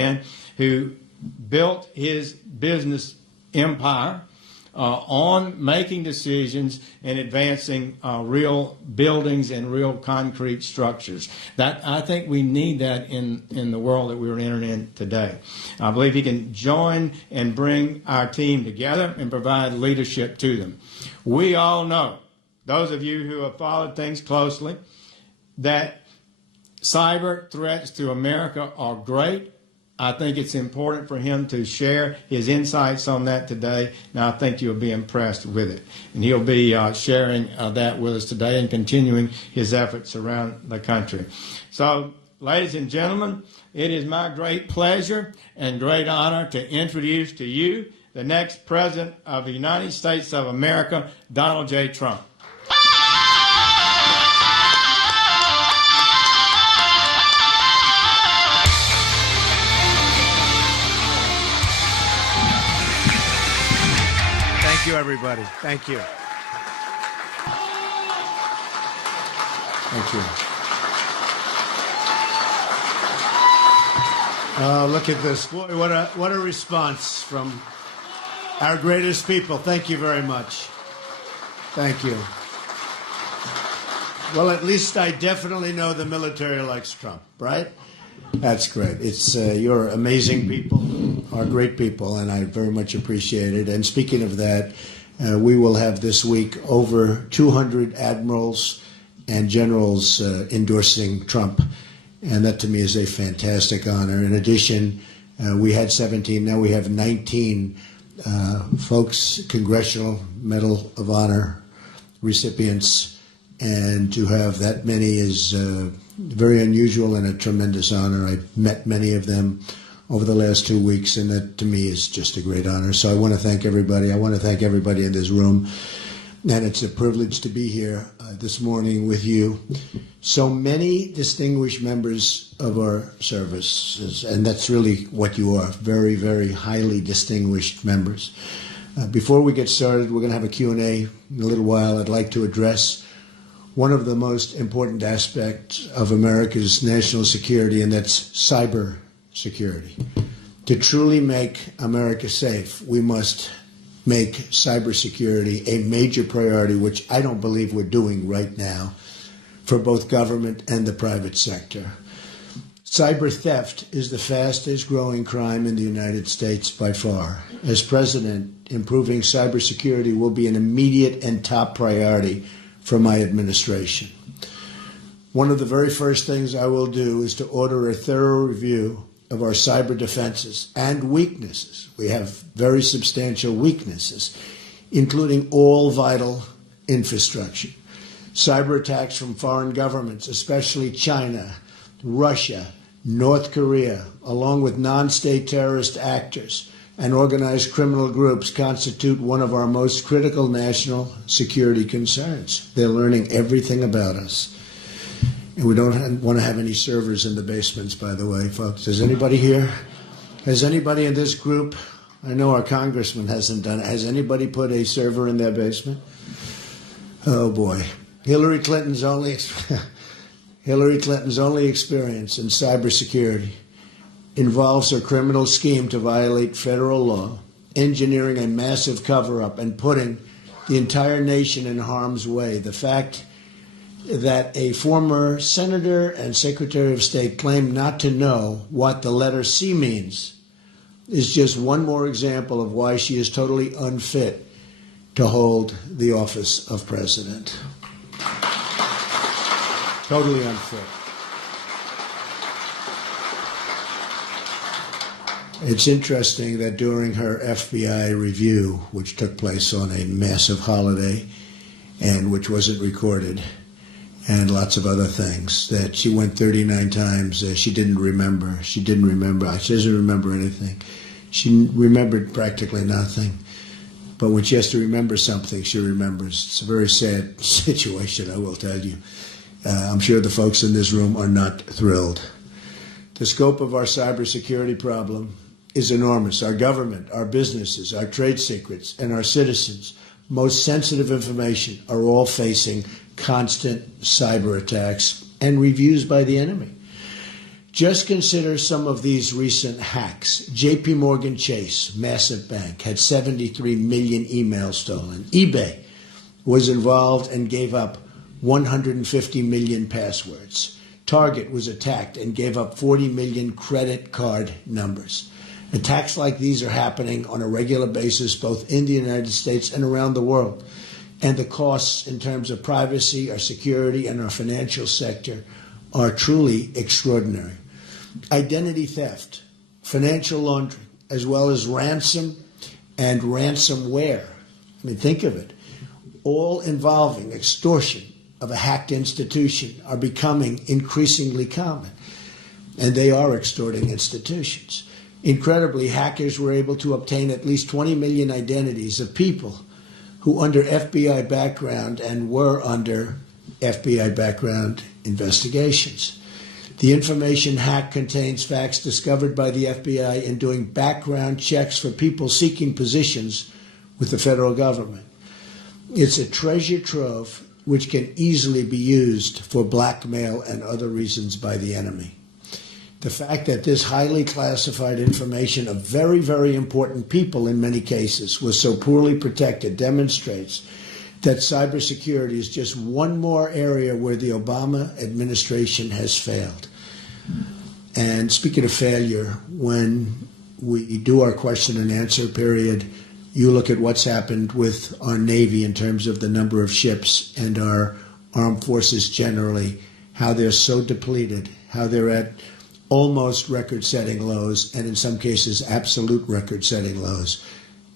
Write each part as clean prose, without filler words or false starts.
man who built his business empire on making decisions and advancing real buildings and real concrete structures. That I think we need that in the world that we're entering in today. I believe he can join and bring our team together and provide leadership to them. We all know, those of you who have followed things closely, that cyber threats to America are great. I think it's important for him to share his insights on that today, and I think you'll be impressed with it. And he'll be sharing that with us today and continuing his efforts around the country. So, ladies and gentlemen, it is my great pleasure and great honor to introduce to you the next President of the United States of America, Donald J. Trump. Thank you, everybody. Thank you. Thank you. Look at this. Boy, what a response from our greatest people. Thank you very much. Thank you. Well, at least I definitely know the military likes Trump, right? That's great. It's you're amazing people, are great people, and I very much appreciate it. And speaking of that, we will have this week over 200 admirals and generals endorsing Trump, and that to me is a fantastic honor. In addition, we had 17, now we have 19 folks, Congressional Medal of Honor recipients, and to have that many is very unusual and a tremendous honor. I've met many of them over the last 2 weeks, and that to me is just a great honor. So I want to thank everybody. I want to thank everybody in this room, and it's a privilege to be here this morning with you. So many distinguished members of our service, and that's really what you are, very, very highly distinguished members. Before we get started, we're going to have a Q&A in a little while. I'd like to address one of the most important aspects of America's national security, and that's cyber security. To truly make America safe, we must make cybersecurity a major priority, which I don't believe we're doing right now for both government and the private sector. Cyber theft is the fastest growing crime in the United States by far. As president, improving cybersecurity will be an immediate and top priority for my administration. One of the very first things I will do is to order a thorough review of our cyber defenses and weaknesses. We have very substantial weaknesses, including all vital infrastructure. Cyber attacks from foreign governments, especially China, Russia, North Korea, along with non-state terrorist actors and organized criminal groups, constitute one of our most critical national security concerns. They're learning everything about us. And we don't want to have any servers in the basements, by the way, folks. Is anybody here? Has anybody in this group, I know our congressman hasn't done it, has anybody put a server in their basement? Oh, boy. Hillary Clinton's only experience in cybersecurity involves a criminal scheme to violate federal law, engineering a massive cover-up, and putting the entire nation in harm's way. The fact that a former senator and secretary of state claimed not to know what the letter C means is just one more example of why she is totally unfit to hold the office of president. Totally unfit. It's interesting that during her FBI review, which took place on a massive holiday and which wasn't recorded, and lots of other things, that she went 39 times. She didn't remember. She doesn't remember anything. She remembered practically nothing. But when she has to remember something, she remembers. It's a very sad situation, I will tell you. I'm sure the folks in this room are not thrilled. The scope of our cybersecurity problem is enormous. Our government, our businesses, our trade secrets, and our citizens' most sensitive information are all facing constant cyber attacks and reviews by the enemy. Just consider some of these recent hacks. JP Morgan Chase, massive bank, had 73 million emails stolen. eBay was involved and gave up 150 million passwords. Target was attacked and gave up 40 million credit card numbers. Attacks like these are happening on a regular basis both in the United States and around the world. And the costs in terms of privacy, our security, and our financial sector are truly extraordinary. Identity theft, financial laundering, as well as ransom and ransomware. I mean, think of it. All involving extortion of a hacked institution are becoming increasingly common. And they are extorting institutions. Incredibly, hackers were able to obtain at least 20 million identities of people who under FBI background and were under FBI background investigations. The information hack contains facts discovered by the FBI in doing background checks for people seeking positions with the federal government. It's a treasure trove which can easily be used for blackmail and other reasons by the enemy. The fact that this highly classified information of very, very important people in many cases was so poorly protected demonstrates that cybersecurity is just one more area where the Obama administration has failed. And speaking of failure, when we do our question and answer period, you look at what's happened with our Navy in terms of the number of ships and our armed forces generally, how they're so depleted, how they're at almost record-setting lows, and in some cases absolute record-setting lows.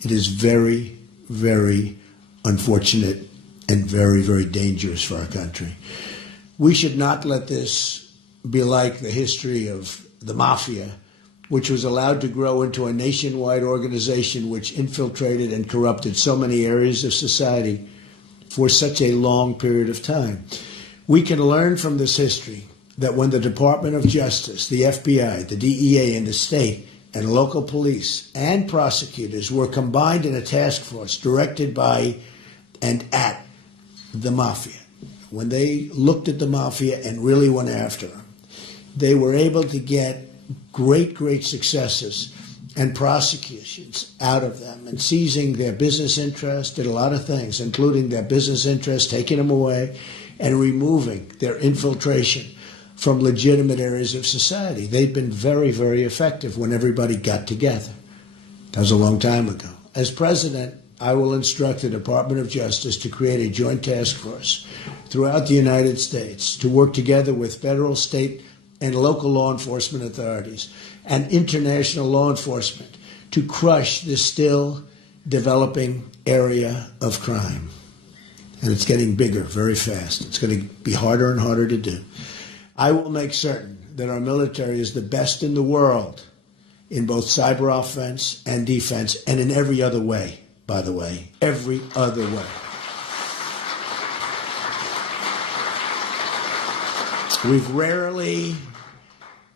It is very, very unfortunate and very, very dangerous for our country. We should not let this be like the history of the mafia, which was allowed to grow into a nationwide organization which infiltrated and corrupted so many areas of society for such a long period of time. We can learn from this history that when the Department of Justice, the FBI, the DEA, and the state and local police and prosecutors were combined in a task force directed by and at the mafia, when they looked at the mafia and really went after them, they were able to get great, great successes and prosecutions out of them and seizing their business interests, did a lot of things, including their business interests, taking them away and removing their infiltration from legitimate areas of society. They've been very, very effective when everybody got together. That was a long time ago. As president, I will instruct the Department of Justice to create a joint task force throughout the United States to work together with federal, state, and local law enforcement authorities and international law enforcement to crush this still developing area of crime. And it's getting bigger very fast. It's going to be harder and harder to do. I will make certain that our military is the best in the world in both cyber offense and defense, and in every other way, by the way, every other way. We've rarely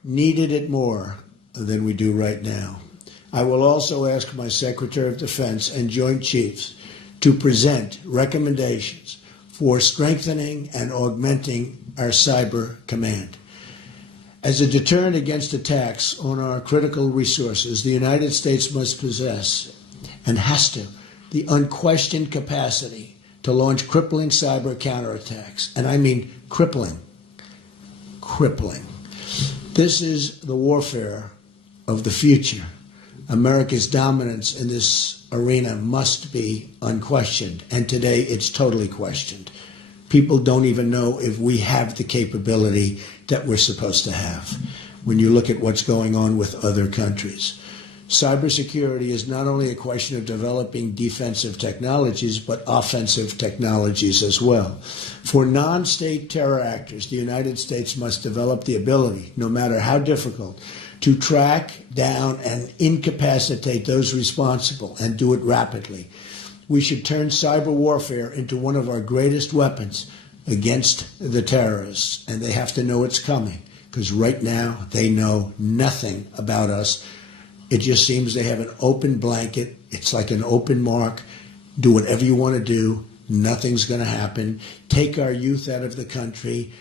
needed it more than we do right now. I will also ask my Secretary of Defense and Joint Chiefs to present recommendations for strengthening and augmenting our cyber command. As a deterrent against attacks on our critical resources, the United States must possess, and has to, the unquestioned capacity to launch crippling cyber counterattacks. And I mean crippling. Crippling. This is the warfare of the future. America's dominance in this arena must be unquestioned, and today it's totally questioned. People don't even know if we have the capability that we're supposed to have when you look at what's going on with other countries. Cybersecurity is not only a question of developing defensive technologies, but offensive technologies as well. For non-state terror actors, the United States must develop the ability, no matter how difficult, to track down and incapacitate those responsible and do it rapidly. We should turn cyber warfare into one of our greatest weapons against the terrorists, and they have to know it's coming, because right now they know nothing about us. It just seems they have an open blanket. It's like an open mark. Do whatever you want to do. Nothing's going to happen. Take our youth out of the country.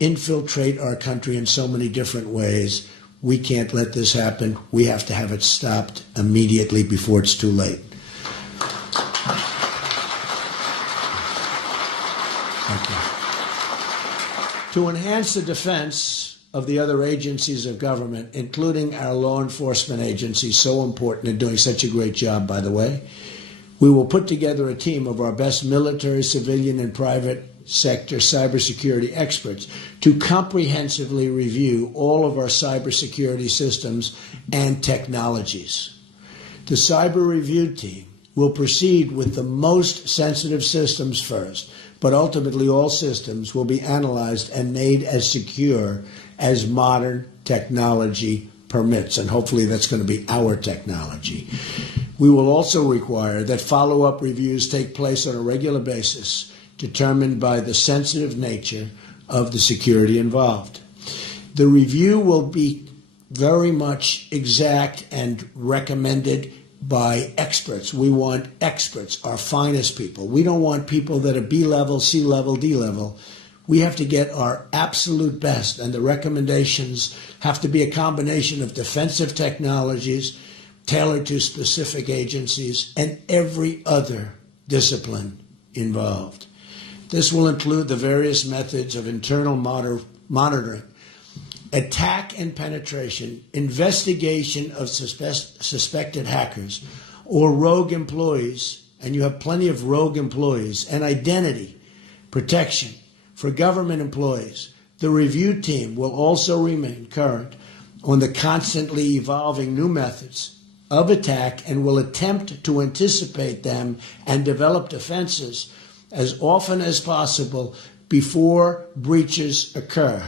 infiltrate our country in so many different ways. We can't let this happen. We have to have it stopped immediately before it's too late. Thank you. To enhance the defense of the other agencies of government, including our law enforcement agencies, so important and doing such a great job, by the way, we will put together a team of our best military, civilian, and private sector cybersecurity experts to comprehensively review all of our cybersecurity systems and technologies. The cyber review team will proceed with the most sensitive systems first, but ultimately all systems will be analyzed and made as secure as modern technology permits, and hopefully that's going to be our technology. We will also require that follow-up reviews take place on a regular basis, determined by the sensitive nature of the security involved. The review will be very much exact and recommended by experts. We want experts, our finest people. We don't want people that are B-level, C-level, D-level. We have to get our absolute best, and the recommendations have to be a combination of defensive technologies tailored to specific agencies and every other discipline involved. This will include the various methods of internal monitoring, attack and penetration, investigation of suspected hackers or rogue employees, and you have plenty of rogue employees, and identity protection for government employees. The review team will also remain current on the constantly evolving new methods of attack and will attempt to anticipate them and develop defenses as often as possible before breaches occur.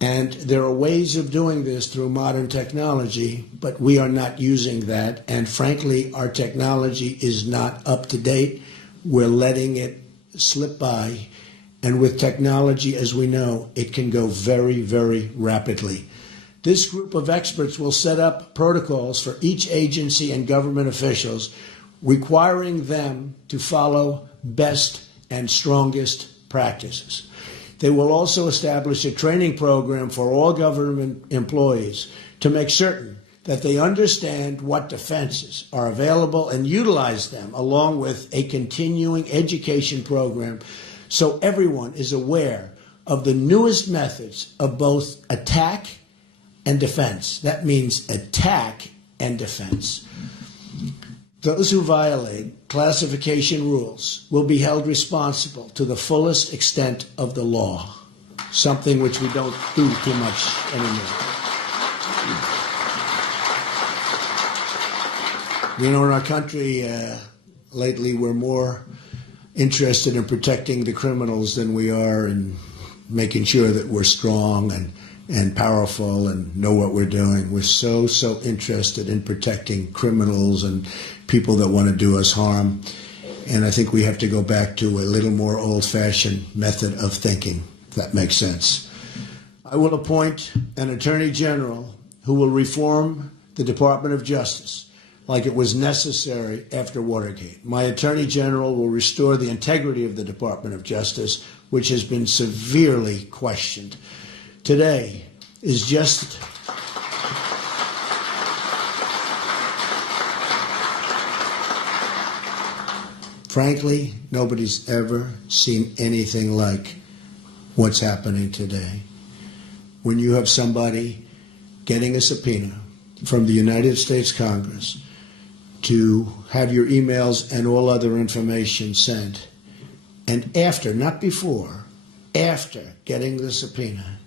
And there are ways of doing this through modern technology, but we are not using that. And frankly, our technology is not up to date. We're letting it slip by. And with technology, as we know, it can go very, very rapidly. This group of experts will set up protocols for each agency and government officials, requiring them to follow best and strongest practices. They will also establish a training program for all government employees to make certain that they understand what defenses are available and utilize them, along with a continuing education program so everyone is aware of the newest methods of both attack and defense. That means attack and defense. Those who violate classification rules will be held responsible to the fullest extent of the law, something which we don't do too much anymore. You know, in our country, lately we're more interested in protecting the criminals than we are in making sure that we're strong and powerful and know what we're doing. We're so interested in protecting criminals and people that want to do us harm. And I think we have to go back to a little more old-fashioned method of thinking, if that makes sense. I will appoint an Attorney General who will reform the Department of Justice like it was necessary after Watergate. My Attorney General will restore the integrity of the Department of Justice, which has been severely questioned. Today is just frankly, nobody's ever seen anything like what's happening today. When you have somebody getting a subpoena from the United States Congress to have your emails and all other information sent, and after, not before, after getting the subpoena,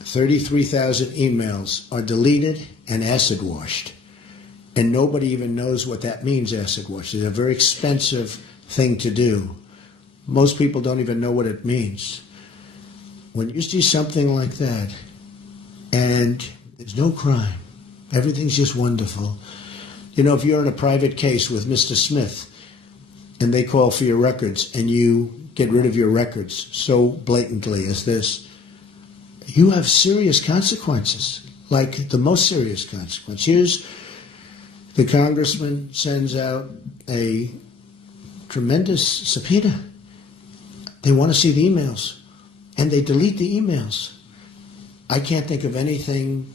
33,000 emails are deleted and acid washed. And nobody even knows what that means, acid wash. It's a very expensive thing to do. Most people don't even know what it means. When you see something like that, and there's no crime, everything's just wonderful. You know, if you're in a private case with Mr. Smith, and they call for your records, and you get rid of your records so blatantly as this, you have serious consequences, like the most serious consequence. Here's the congressman sends out a tremendous subpoena. They want to see the emails. and they delete the emails. I can't think of anything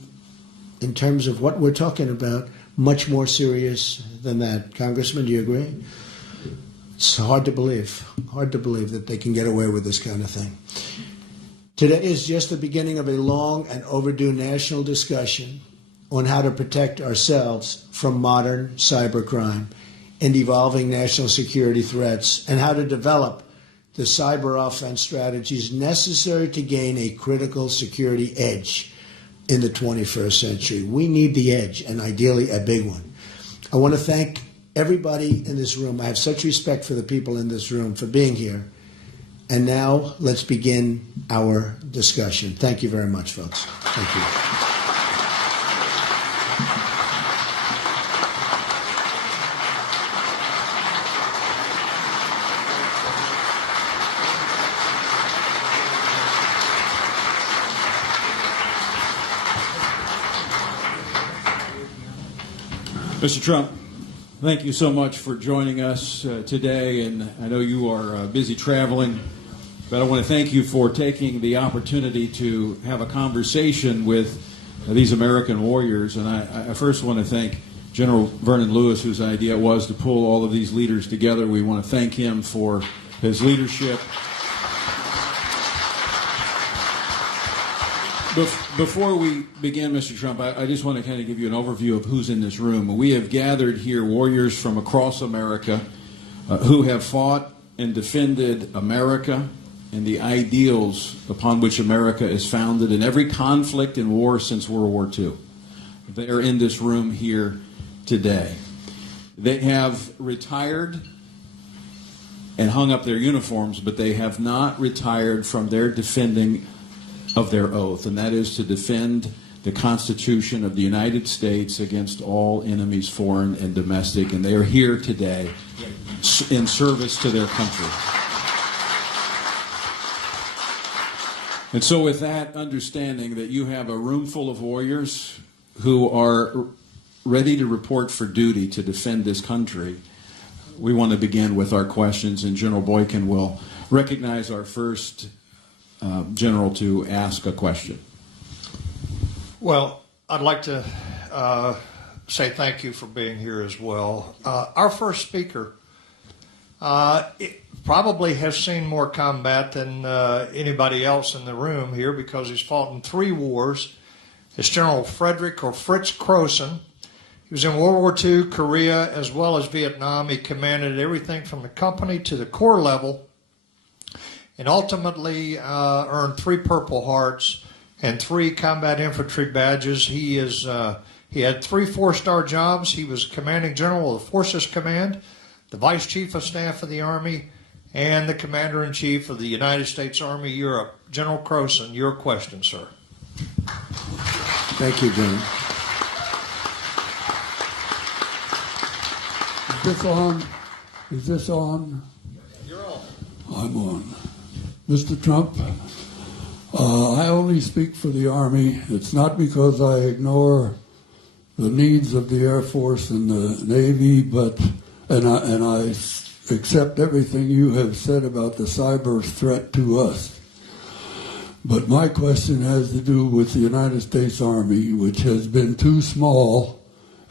in terms of what we're talking about much more serious than that. Congressman, do you agree? It's hard to believe that they can get away with this kind of thing. Today is just the beginning of a long and overdue national discussion on how to protect ourselves from modern cybercrime and evolving national security threats, and how to develop the cyber offense strategies necessary to gain a critical security edge in the 21st century. We need the edge, and ideally a big one. I want to thank everybody in this room. I have such respect for the people in this room for being here. And now let's begin our discussion. Thank you very much, folks. Thank you. Mr. Trump, thank you so much for joining us today, and I know you are busy traveling, but I want to thank you for taking the opportunity to have a conversation with these American warriors. And I first want to thank General Vernon Lewis, whose idea it was to pull all of these leaders together. We want to thank him for his leadership. Before we begin, Mr. Trump, I just want to kind of give you an overview of who's in this room. We have gathered here warriors from across America who have fought and defended America and the ideals upon which America is founded in every conflict and war since World War II. They are in this room here today. They have retired and hung up their uniforms, but they have not retired from their defending of their oath, and that is to defend the Constitution of the United States against all enemies, foreign and domestic, and they are here today in service to their country. And so with that understanding that you have a room full of warriors who are ready to report for duty to defend this country, we want to begin with our questions, and General Boykin will recognize our first general to ask a question. Well, I'd like to say thank you for being here as well. Our first speaker probably has seen more combat than anybody else in the room here because he's fought in 3 wars. It's General Frederick or Fritz Croson. He was in World War II, Korea, as well as Vietnam. He commanded everything from the company to the corps level, and ultimately earned 3 Purple Hearts and 3 combat infantry badges. He had 3 4-star jobs. He was commanding general of the Forces Command, the Vice Chief of Staff of the Army, and the Commander-in-Chief of the United States Army Europe. General Croson, your question, sir. Thank you, General. Is this on? Is this on? You're on. I'm on. Mr. Trump, I only speak for the Army. It's not because I ignore the needs of the Air Force and the Navy, but and I accept everything you have said about the cyber threat to us. But my question has to do with the United States Army, which has been too small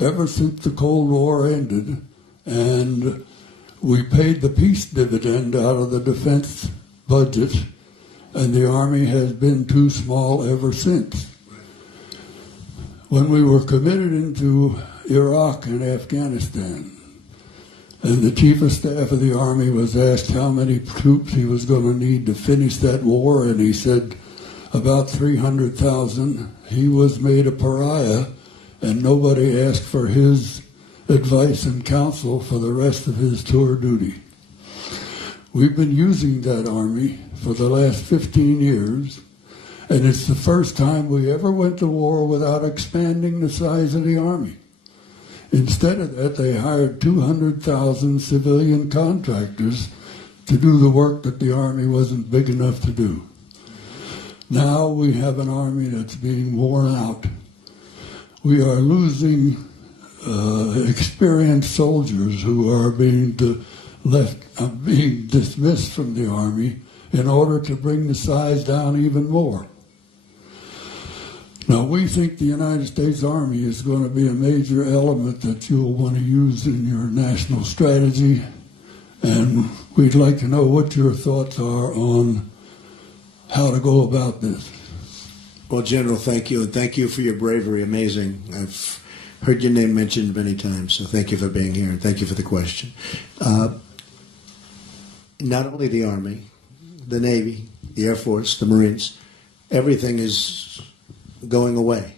ever since the Cold War ended, and we paid the peace dividend out of the defense budget, and the Army has been too small ever since. When we were committed into Iraq and Afghanistan, and the Chief of Staff of the Army was asked how many troops he was going to need to finish that war, and he said about 300,000. He was made a pariah, and nobody asked for his advice and counsel for the rest of his tour duty. We've been using that Army for the last 15 years, and it's the first time we ever went to war without expanding the size of the Army. Instead of that, they hired 200,000 civilian contractors to do the work that the Army wasn't big enough to do. Now we have an Army that's being worn out. We are losing experienced soldiers who are being dismissed from the Army in order to bring the size down even more. Now, we think the United States Army is going to be a major element that you'll want to use in your national strategy, and we'd like to know what your thoughts are on how to go about this. Well, General, thank you, and thank you for your bravery. Amazing. I've heard your name mentioned many times, so thank you for being here, and thank you for the question. Not only the Army, the Navy, the Air Force, the Marines, everything is going away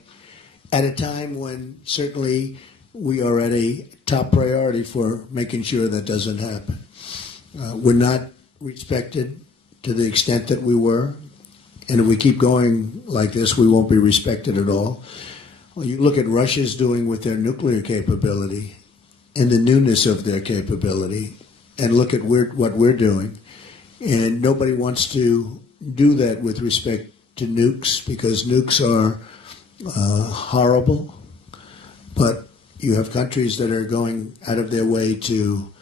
at a time when certainly we are at a top priority for making sure that doesn't happen. We're not respected to the extent that we were, and if we keep going like this, we won't be respected at all. Well, you look at Russia's doing with their nuclear capability and the newness of their capability, and look at what we're doing, and nobody wants to do that with respect to nukes, because nukes are horrible, but you have countries that are going out of their way to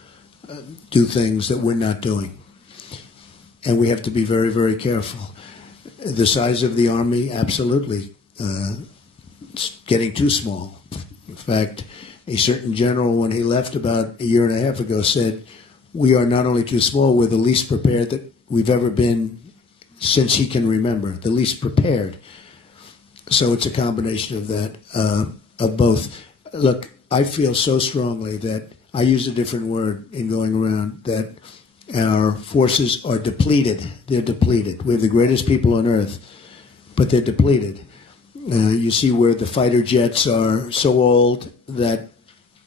do things that we're not doing. And we have to be very, very careful. The size of the Army, absolutely, it's getting too small. In fact, a certain general, when he left about a year and a half ago, said, we are not only too small, we're the least prepared that we've ever been since he can remember, the least prepared. So it's a combination of that, of both. Look, I feel so strongly that, I use a different word in going around, that our forces are depleted. They're depleted. We have the greatest people on earth, but they're depleted. You see where the fighter jets are so old that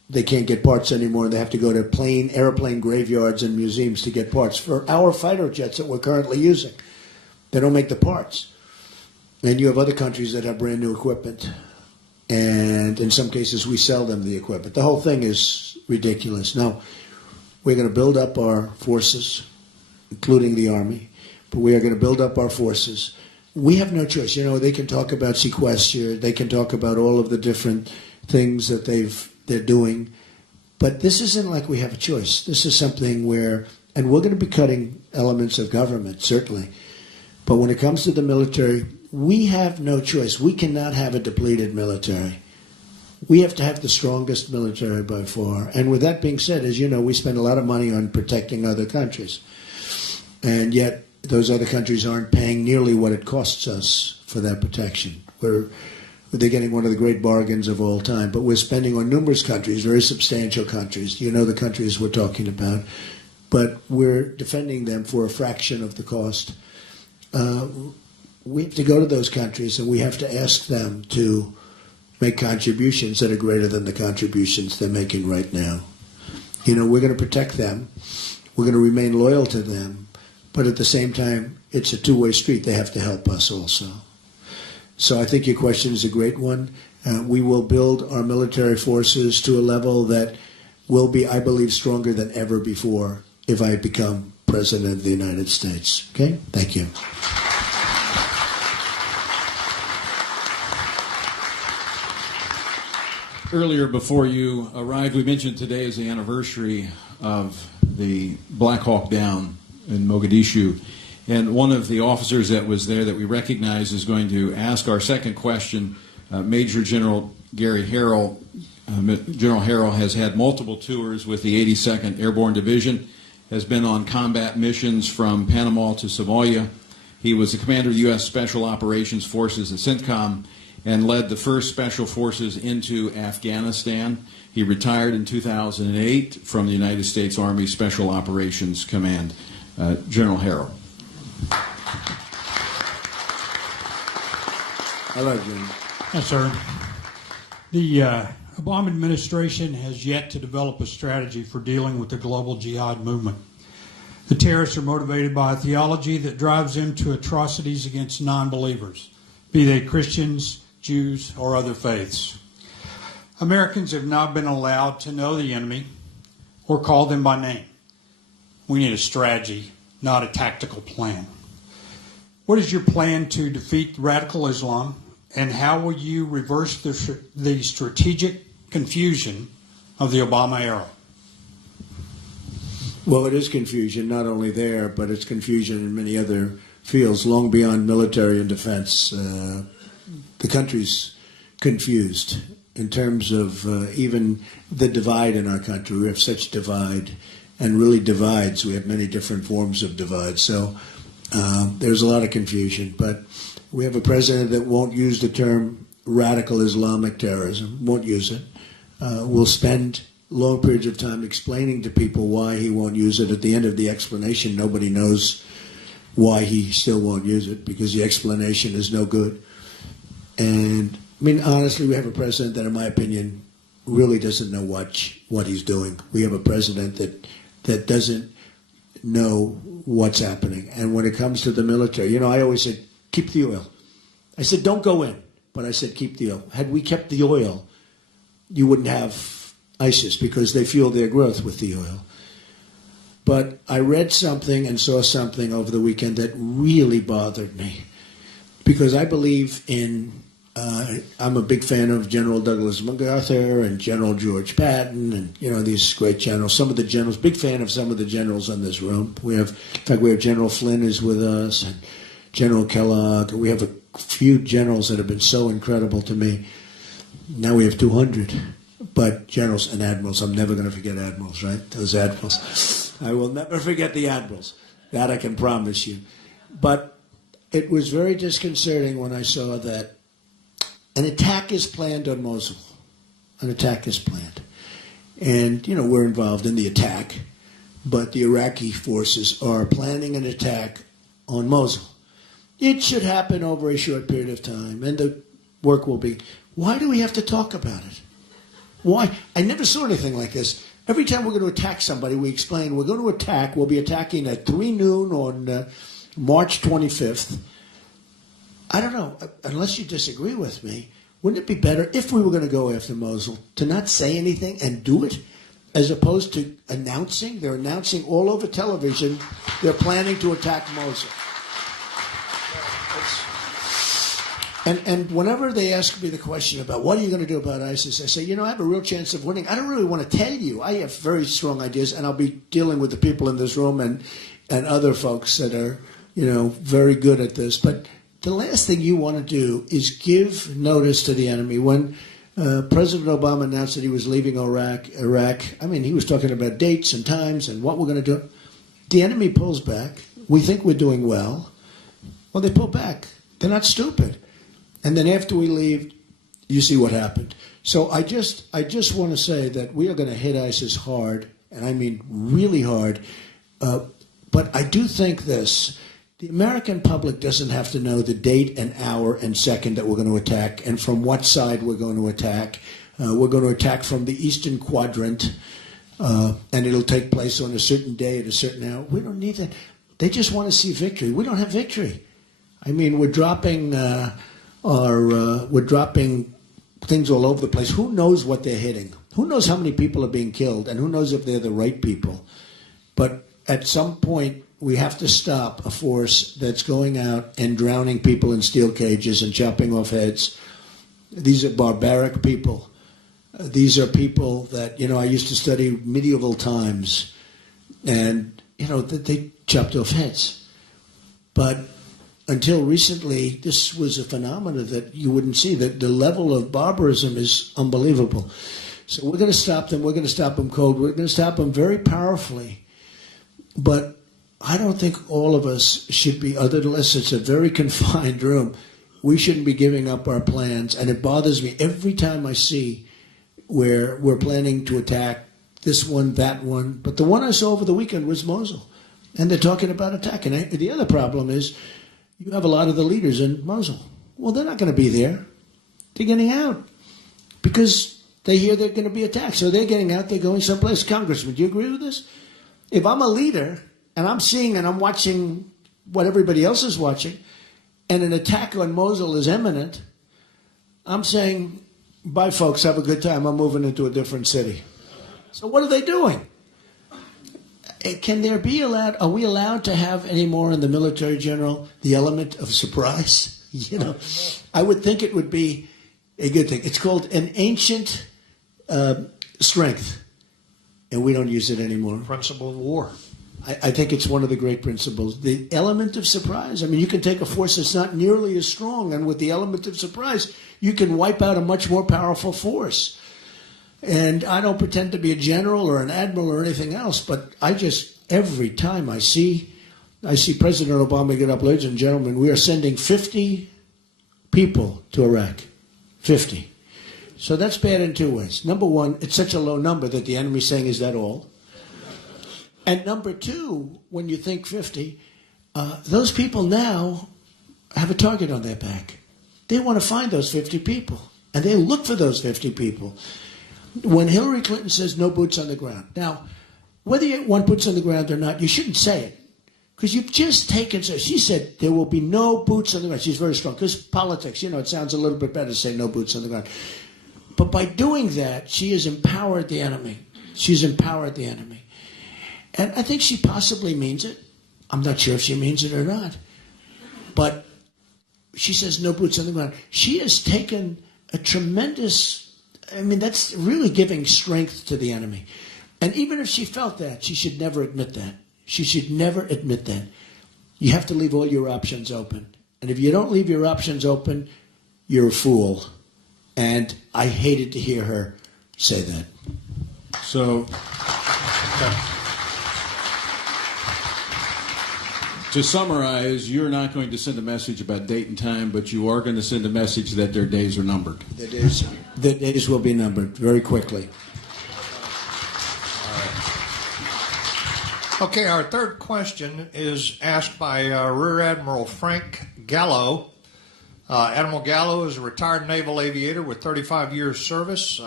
they can't get parts anymore. They have to go to airplane graveyards and museums to get parts for our fighter jets that we're currently using. They don't make the parts. And you have other countries that have brand new equipment. And in some cases, we sell them the equipment. The whole thing is ridiculous. Now, we're going to build up our forces, including the Army, but we are going to build up our forces. We have no choice. You know, they can talk about sequester. They can talk about all of the different things that they're doing. But this isn't like we have a choice. This is something where, and we're going to be cutting elements of government, certainly. But when it comes to the military, we have no choice. We cannot have a depleted military. We have to have the strongest military by far. And with that being said, as you know, we spend a lot of money on protecting other countries. And yet, those other countries aren't paying nearly what it costs us for that protection. They're getting one of the great bargains of all time. But we're spending on numerous countries, very substantial countries. You know the countries we're talking about. But we're defending them for a fraction of the cost. We have to go to those countries and we have to ask them to make contributions that are greater than the contributions they're making right now. You know, we're going to protect them. We're going to remain loyal to them. But at the same time, it's a two-way street. They have to help us also. So I think your question is a great one. We will build our military forces to a level that will be, I believe, stronger than ever before if I become President of the United States. Okay? Thank you. Earlier, before you arrived, we mentioned today is the anniversary of the Black Hawk Down in Mogadishu. And one of the officers that was there that we recognize is going to ask our second question, Major General Gary Harrell. General Harrell has had multiple tours with the 82nd Airborne Division, has been on combat missions from Panama to Somalia. He was the commander of U.S. Special Operations Forces at CENTCOM and led the first Special Forces into Afghanistan. He retired in 2008 from the United States Army Special Operations Command. General Harrell. Hello, Jim. Yes, sir. The Obama administration has yet to develop a strategy for dealing with the global jihad movement. The terrorists are motivated by a theology that drives them to atrocities against non-believers, be they Christians, Jews, or other faiths. Americans have not been allowed to know the enemy or call them by name. We need a strategy, not a tactical plan. What is your plan to defeat radical Islam, and how will you reverse the strategic confusion of the Obama era? Well, it is confusion, not only there, but it's confusion in many other fields, long beyond military and defense. The country's confused in terms of even the divide in our country. We have such divide, and really divides. We have many different forms of divide. So there's a lot of confusion. But we have a president that won't use the term radical Islamic terrorism, won't use it. Will spend long periods of time explaining to people why he won't use it. At the end of the explanation, nobody knows why he still won't use it, because the explanation is no good. And I mean, honestly, we have a president that, in my opinion, really doesn't know what he's doing. We have a president that doesn't know what's happening. And when it comes to the military, I always said, keep the oil. I said, don't go in, but I said, keep the oil. Had we kept the oil, you wouldn't have ISIS, because they fuel their growth with the oil. But I read something and saw something over the weekend that really bothered me, because I believe in, I'm a big fan of General Douglas MacArthur and General George Patton and, these great generals. Some of the generals, big fan of some of the generals in this room. In fact, we have General Flynn is with us, and General Kellogg. We have a few generals that have been so incredible to me. Now we have 200. But generals and admirals, I'm never going to forget admirals, right? Those admirals. I will never forget the admirals. That I can promise you. But it was very disconcerting when I saw that an attack is planned on Mosul. An attack is planned. And, we're involved in the attack, but the Iraqi forces are planning an attack on Mosul. It should happen over a short period of time, and the work will be. Why do we have to talk about it? Why? I never saw anything like this. Every time we're going to attack somebody, we explain we're going to attack. We'll be attacking at 3 noon on March 25th. I don't know. Unless you disagree with me, wouldn't it be better if we were going to go after Mosul to not say anything and do it, as opposed to announcing? They're announcing all over television they're planning to attack Mosul. And whenever they ask me the question about what are you going to do about ISIS, I say, I have a real chance of winning. I don't really want to tell you. I have very strong ideas, and I'll be dealing with the people in this room and other folks that are, very good at this. But the last thing you want to do is give notice to the enemy. When President Obama announced that he was leaving Iraq, he was talking about dates and times and what we're going to do. The enemy pulls back. We think we're doing well. Well, they pull back. They're not stupid. And then after we leave, you see what happened. So I just want to say that we are going to hit ISIS hard, and I mean really hard. But I do think this. The American public doesn't have to know the date and hour and second that we're going to attack and from what side we're going to attack. We're going to attack from the eastern quadrant, and it'll take place on a certain day at a certain hour. We don't need that. They just want to see victory. We don't have victory. I mean, we're dropping... we're dropping things all over the place. Who knows what they're hitting? Who knows how many people are being killed? And who knows if they're the right people? But at some point, we have to stop a force that's going out and drowning people in steel cages and chopping off heads. These are barbaric people. These are people that, I used to study medieval times, and, they chopped off heads. But until recently, this was a phenomenon that you wouldn't see. That the level of barbarism is unbelievable. So we're going to stop them. We're going to stop them cold. We're going to stop them very powerfully. But I don't think all of us should be, unless it's a very confined room, we shouldn't be giving up our plans. And it bothers me every time I see where we're planning to attack this one, that one. But the one I saw over the weekend was Mosul. And they're talking about attacking. The other problem is, you have a lot of the leaders in Mosul. Well, they're not going to be there. They're getting out because they hear they're going to be attacked. So they're getting out. They're going someplace. Congressman, do you agree with this? If I'm a leader and I'm seeing and I'm watching what everybody else is watching, and an attack on Mosul is imminent, I'm saying, bye, folks. Have a good time. I'm moving into a different city. So what are they doing? Can there be allowed? Are we allowed to have any more in the military, General, the element of surprise? I would think it would be a good thing. It's called an ancient strength. and we don't use it anymore. Principle of war. I think it's one of the great principles. The element of surprise. I mean, you can take a force that's not nearly as strong, and with the element of surprise, you can wipe out a much more powerful force. And I don't pretend to be a general or an admiral or anything else, but I just, every time I see President Obama get up, ladies and gentlemen, we are sending 50 people to Iraq. 50. So that's bad in two ways. Number one, it's such a low number that the enemy's saying, is that all? And number two, when you think 50, those people now have a target on their back. They want to find those 50 people, and they look for those 50 people. When Hillary Clinton says no boots on the ground, now, whether you want boots on the ground or not, you shouldn't say it, because you've just taken, so she said there will be no boots on the ground. She's very strong, because politics, it sounds a little bit better to say no boots on the ground. But by doing that, she has empowered the enemy. She's empowered the enemy. And I think she possibly means it. I'm not sure if she means it or not. But she says no boots on the ground. She has taken a tremendous, that's really giving strength to the enemy. And even if she felt that, she should never admit that. She should never admit that. You have to leave all your options open. And if you don't leave your options open, you're a fool. And I hated to hear her say that. So, to summarize, you're not going to send a message about date and time, but you are going to send a message that their days are numbered. The days will be numbered very quickly. Okay, our third question is asked by Rear Admiral Frank Gallo. Admiral Gallo is a retired naval aviator with 35 years service.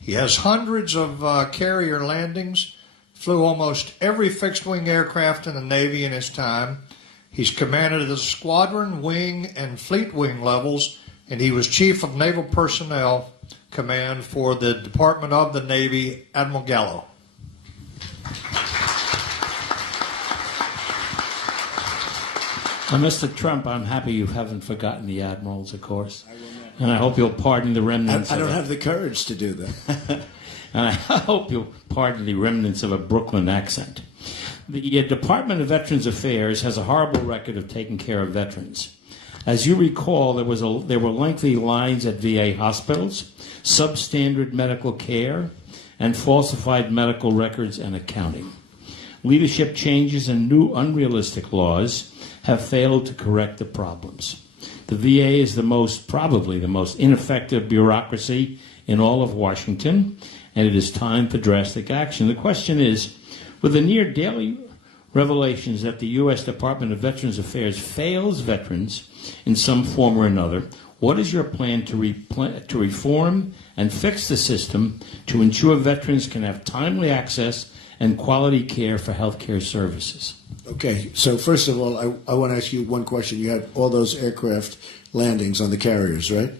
He has hundreds of carrier landings, flew almost every fixed-wing aircraft in the Navy in his time. He's commanded at the squadron, wing, and fleet wing levels, and he was Chief of Naval Personnel Command for the Department of the Navy. Admiral Gallo. Mr. Trump, I'm happy you haven't forgotten the admirals, of course. And I hope you'll pardon the remnants. I don't have the courage to do that. And I hope you'll pardon the remnants of a Brooklyn accent. The Department of Veterans Affairs has a horrible record of taking care of veterans. As you recall, there were lengthy lines at VA hospitals, substandard medical care, and falsified medical records and accounting. Leadership changes and new unrealistic laws have failed to correct the problems. The VA is probably the most ineffective bureaucracy in all of Washington, and it is time for drastic action. The question is, with the near daily revelations that the U.S. Department of Veterans Affairs fails veterans in some form or another, what is your plan to reform and fix the system to ensure veterans can have timely access and quality care for health care services? Okay, so first of all, I want to ask you one question. You had all those aircraft landings on the carriers, right?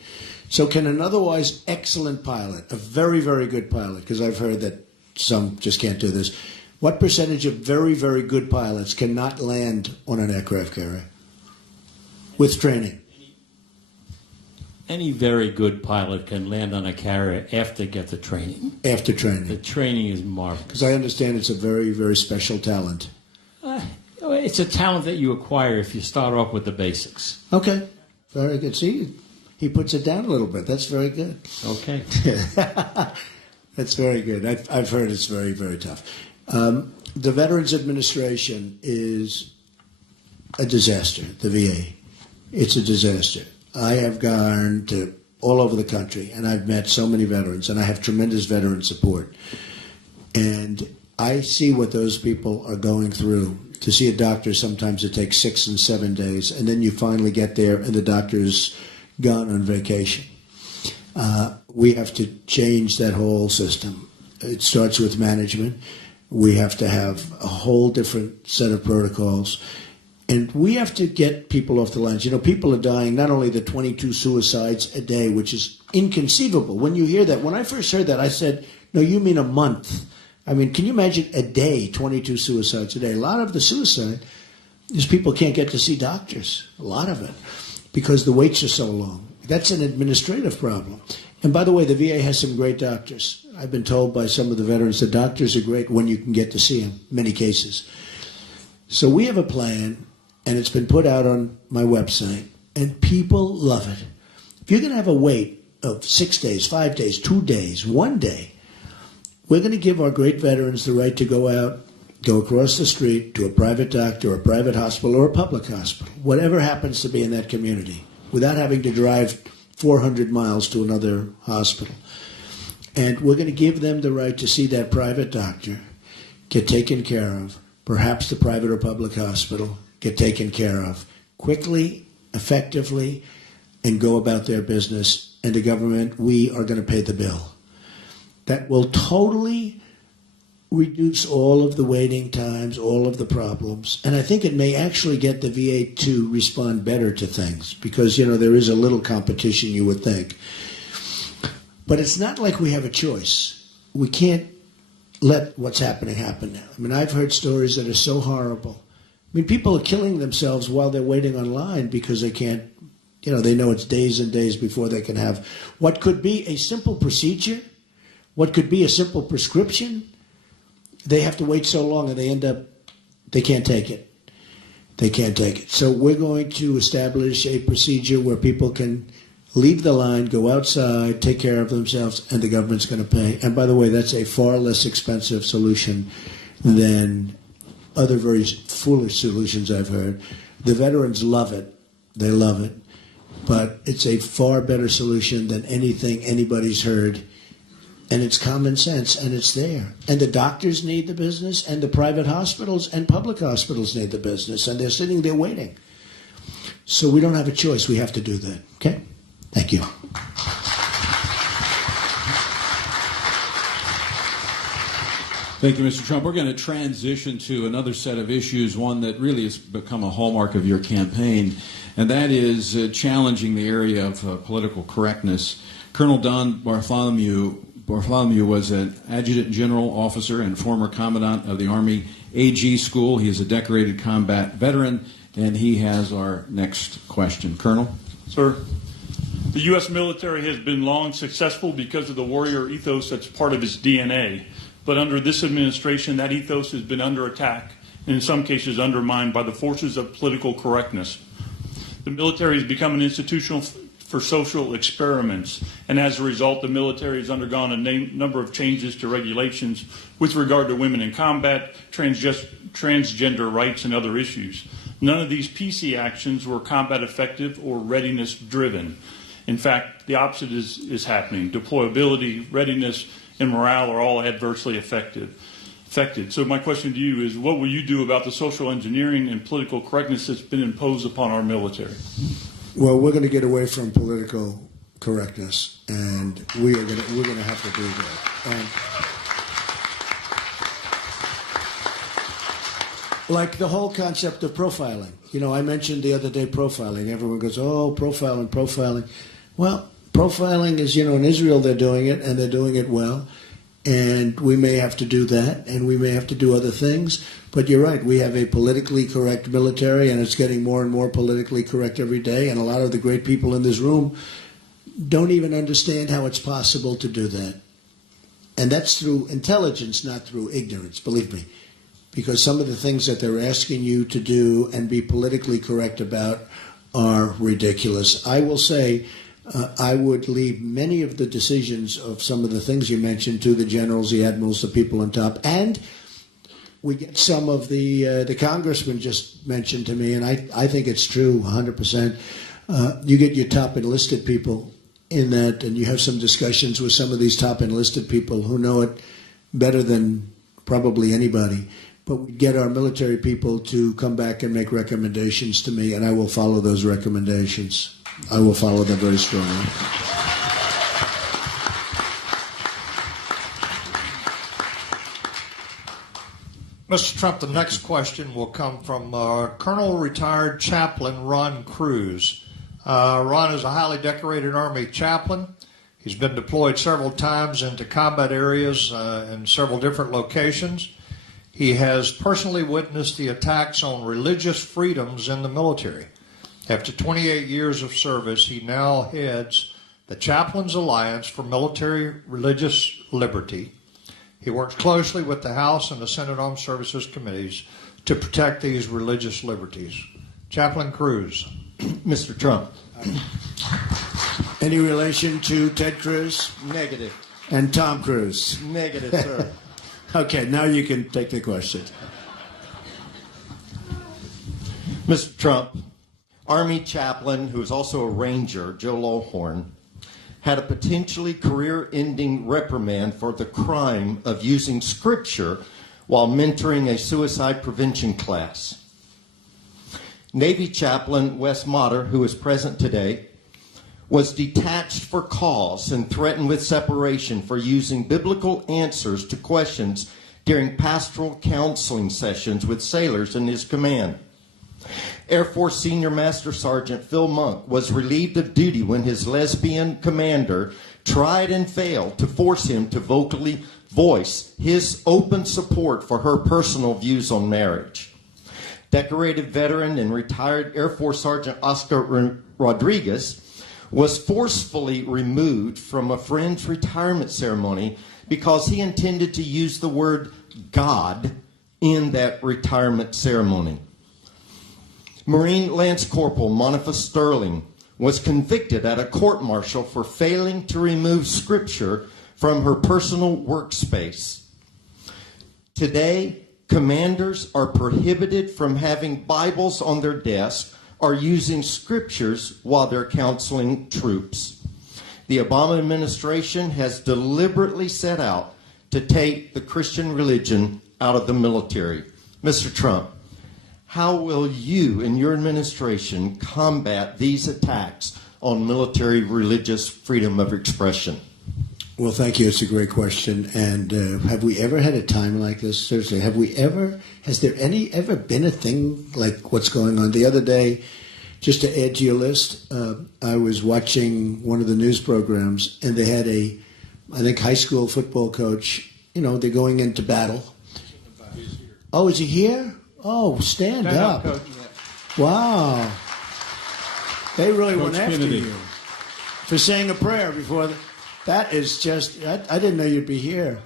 So can an otherwise excellent pilot, a very, very good pilot, because I've heard that some just can't do this, what percentage of very, very good pilots cannot land on an aircraft carrier with training? Any very good pilot can land on a carrier after they get the training. After training. The training is marvelous. Because I understand it's a very, very special talent. It's a talent that you acquire if you start off with the basics. Okay, very good. See, he puts it down a little bit. That's very good. Okay. That's very good. I've heard it's very, very tough. The Veterans Administration is a disaster, the VA. It's a disaster. I have gone to all over the country, and I've met so many veterans, and I have tremendous veteran support. And I see what those people are going through. To see a doctor, sometimes it takes 6 and 7 days, and then you finally get there, and the doctor's gone on vacation. We have to change that whole system. It starts with management. We have to have a whole different set of protocols. And we have to get people off the lines. You know, people are dying, not only the 22 suicides a day, which is inconceivable. When you hear that, when I first heard that, I said, no, you mean a month. I mean, can you imagine a day, 22 suicides a day? A lot of the suicide is people can't get to see doctors, a lot of it, because the waits are so long. That's an administrative problem. And by the way, the VA has some great doctors. I've been told by some of the veterans the doctors are great when you can get to see them, many cases. So we have a plan, and it's been put out on my website, and people love it. If you're going to have a wait of 6 days, 5 days, 2 days, 1 day, we're going to give our great veterans the right to go out, go across the street to a private doctor or a private hospital or a public hospital, whatever happens to be in that community, without having to drive 400 miles to another hospital. And we're going to give them the right to see that private doctor, get taken care of, perhaps the private or public hospital, get taken care of quickly, effectively, and go about their business. And the government, we are going to pay the bill. That will totally reduce all of the waiting times, all of the problems. And I think it may actually get the VA to respond better to things because, there is a little competition, you would think. But it's not like we have a choice. We can't let what's happening happen now. I mean, I've heard stories that are so horrible. I mean, people are killing themselves while they're waiting online because they can't, they know it's days and days before they can have what could be a simple procedure, what could be a simple prescription. They have to wait so long and they can't take it. They can't take it. So we're going to establish a procedure where people can leave the line, go outside, take care of themselves, and the government's going to pay. And by the way, that's a far less expensive solution than other very foolish solutions I've heard. The veterans love it. They love it. But it's a far better solution than anything anybody's heard. And it's common sense, and it's there. And the doctors need the business, and the private hospitals and public hospitals need the business, and they're sitting there waiting. So we don't have a choice. We have to do that. Okay? Thank you. Thank you, Mr. Trump. We're going to transition to another set of issues, one that really has become a hallmark of your campaign, and that is challenging the area of political correctness. Colonel Don Bartholomew was an adjutant general officer and former commandant of the Army AG School. He is a decorated combat veteran, and he has our next question. Colonel? Sir, the U.S. military has been long successful because of the warrior ethos that's part of its DNA. But under this administration, that ethos has been under attack, and in some cases undermined by the forces of political correctness. The military has become an institution for social experiments, and as a result, the military has undergone a number of changes to regulations with regard to women in combat, transgender rights, and other issues. None of these PC actions were combat effective or readiness driven. In fact, the opposite is happening. Deployability, readiness, and morale are all adversely affected. So my question to you is, what will you do about the social engineering and political correctness that's been imposed upon our military? Well, we're going to get away from political correctness, and we're going to have to do that. Like the whole concept of profiling. I mentioned the other day profiling. Everyone goes, oh, profiling. Well, profiling is, in Israel they're doing it, and they're doing it well. And we may have to do that, and we may have to do other things. But you're right, we have a politically correct military, and it's getting more and more politically correct every day. And a lot of the great people in this room don't even understand how it's possible to do that. And that's through intelligence, not through ignorance, believe me. Because some of the things that they're asking you to do and be politically correct about are ridiculous. I will say, I would leave many of the decisions of some of the things you mentioned to the generals, the admirals, the people on top. And we get some of the congressman just mentioned to me, and I think it's true 100%. You get your top enlisted people in that, and you have some discussions with some of these top enlisted people who know it better than probably anybody. But we get our military people to come back and make recommendations to me, and I will follow those recommendations. I will follow them very strongly. Mr. Trump, the next question will come from Colonel Retired Chaplain Ron Cruz. Ron is a highly decorated Army chaplain. He's been deployed several times into combat areas in several different locations. He has personally witnessed the attacks on religious freedoms in the military. After 28 years of service, he now heads the Chaplains Alliance for Military Religious Liberty. He works closely with the House and the Senate Armed Services Committees to protect these religious liberties. Chaplain Cruz. Mr. Trump. Any relation to Ted Cruz Negative. and Tom Cruise? Negative, sir. Okay, now you can take the question. Mr. Trump, Army chaplain, who is also a Ranger, Joe Lawhorn, had a potentially career-ending reprimand for the crime of using Scripture while mentoring a suicide prevention class. Navy chaplain Wes Motter, who is present today, was detached for cause and threatened with separation for using biblical answers to questions during pastoral counseling sessions with sailors in his command. Air Force Senior Master Sergeant Phil Monk was relieved of duty when his lesbian commander tried and failed to force him to vocally voice his open support for her personal views on marriage. Decorated veteran and retired Air Force Sergeant Oscar Rodriguez was forcefully removed from a friend's retirement ceremony because he intended to use the word God in that retirement ceremony. Marine Lance Corporal Monica Sterling was convicted at a court-martial for failing to remove Scripture from her personal workspace. Today, commanders are prohibited from having Bibles on their desk or using Scriptures while they're counseling troops. The Obama administration has deliberately set out to take the Christian religion out of the military. Mr. Trump, how will you and your administration combat these attacks on military religious freedom of expression? Well, thank you. It's a great question. And have we ever had a time like this? Seriously, has there ever been a thing like what's going on? The other day, just to add to your list, I was watching one of the news programs, and they had I think, high school football coach. You know, they're going into battle. Oh, is he here? Oh, stand up. Coach. Wow. They really Coach went after Kennedy. you for saying a prayer before. That is just, I didn't know you'd be here.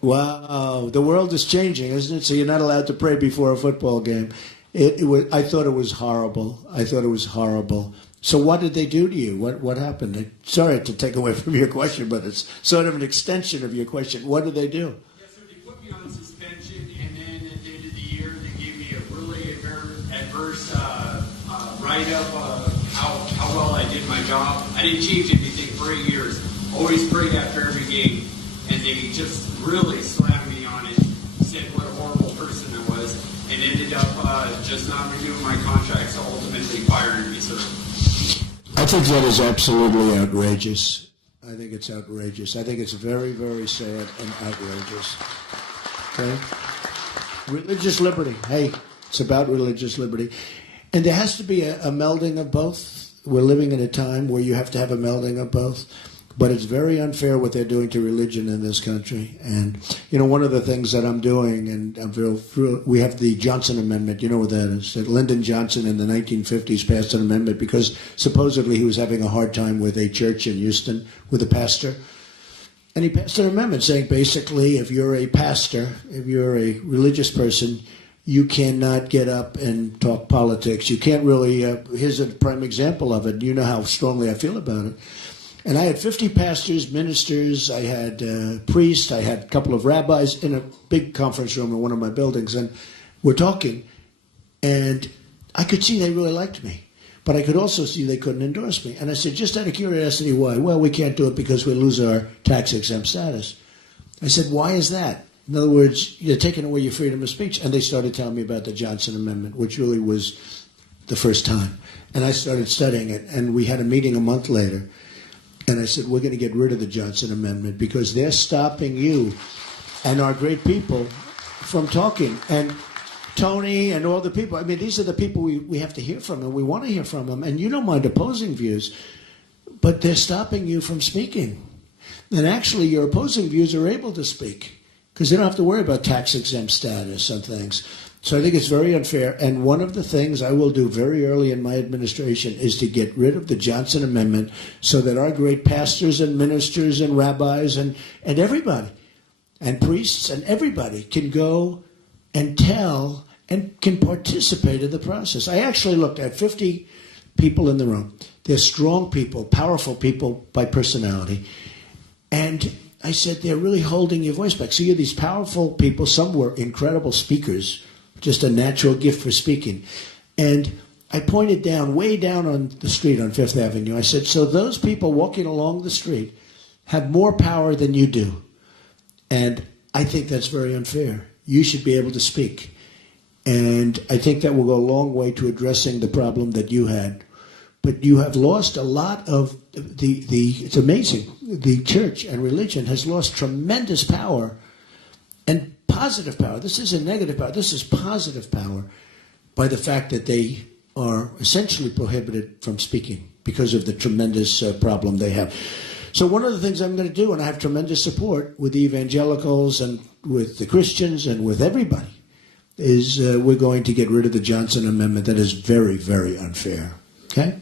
Wow. The world is changing, isn't it? So you're not allowed to pray before a football game. I thought it was horrible. So what did they do to you? What happened? Sorry to take away from your question, but it's sort of an extension of your question. What did they do? Yes, sir. They put me on suspension, and then at the end of the year, they gave me a really adverse write-up of how well I did my job. I didn't change anything for 8 years. Always prayed after every game, and they just really slammed me on it, said what a horrible person I was, and ended up just not renewing my contract, so ultimately firing me, sir. I think that is absolutely outrageous. I think it's outrageous. I think it's very, very sad and outrageous. Okay? Religious liberty. Hey, it's about religious liberty. And there has to be a melding of both. We're living in a time where you have to have a melding of both. But it's very unfair what they're doing to religion in this country. And, you know, one of the things that I'm doing, and we have the Johnson Amendment. You know what that is? That Lyndon Johnson in the 1950s passed an amendment because supposedly he was having a hard time with a church in Houston, with a pastor. And he passed an amendment saying basically if you're a pastor, if you're a religious person, you cannot get up and talk politics. You can't really, here's a prime example of it. You know how strongly I feel about it. And I had 50 pastors, ministers, I had priests, I had a couple of rabbis in a big conference room in one of my buildings, and we're talking, and I could see they really liked me, but I could also see they couldn't endorse me. And I said, just out of curiosity, why? Well, we can't do it because we lose our tax-exempt status. I said, why is that? In other words, you're taking away your freedom of speech. And they started telling me about the Johnson Amendment, which really was the first time. And I started studying it, and we had a meeting a month later. And I said, we're going to get rid of the Johnson Amendment because they're stopping you and our great people from talking. And Tony and all the people, I mean, these are the people we have to hear from, and we want to hear from them. And you don't mind opposing views, but they're stopping you from speaking. And actually, your opposing views are able to speak because they don't have to worry about tax-exempt status and things. So I think it's very unfair. And one of the things I will do very early in my administration is to get rid of the Johnson Amendment so that our great pastors and ministers and rabbis and everybody and priests and everybody can go and tell and can participate in the process. I actually looked at 50 people in the room. They're strong people, powerful people by personality. And I said, they're really holding your voice back. So you're these powerful people. Some were incredible speakers, just a natural gift for speaking. And I pointed down, way down on the street on Fifth Avenue. I said, so those people walking along the street have more power than you do. And I think that's very unfair. You should be able to speak. And I think that will go a long way to addressing the problem that you had. But you have lost a lot of it's amazing. The church and religion has lost tremendous power and positive power. This isn't negative power. This is positive power by the fact that they are essentially prohibited from speaking because of the tremendous problem they have. So one of the things I'm going to do, and I have tremendous support with the evangelicals and with the Christians and with everybody, is we're going to get rid of the Johnson Amendment. That is very, very unfair. Okay?